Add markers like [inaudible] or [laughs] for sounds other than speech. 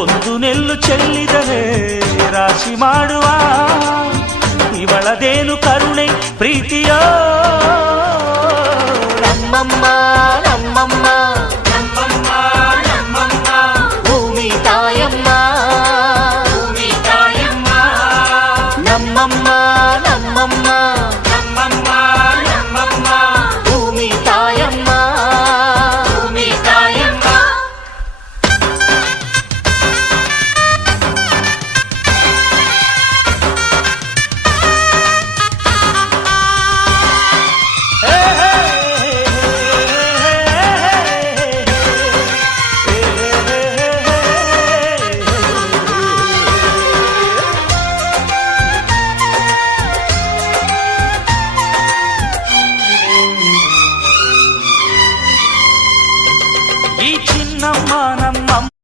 ಒಂದು ನೆಲ್ಲು ಚೆಲ್ಲಿದರೆ ರಾಶಿ ಮಾಡುವ ಇವಳದೇನು ಕರುಣೆ ಪ್ರೀತಿಯ ನಮ್ಮಮ್ಮ ನಮ್ಮಮ್ಮ ಭೂಮಿ ತಾಯಮ್ಮ ನಮ್ಮಮ್ಮ ನಮ್ಮಮ್ಮ বিিন্ন [laughs]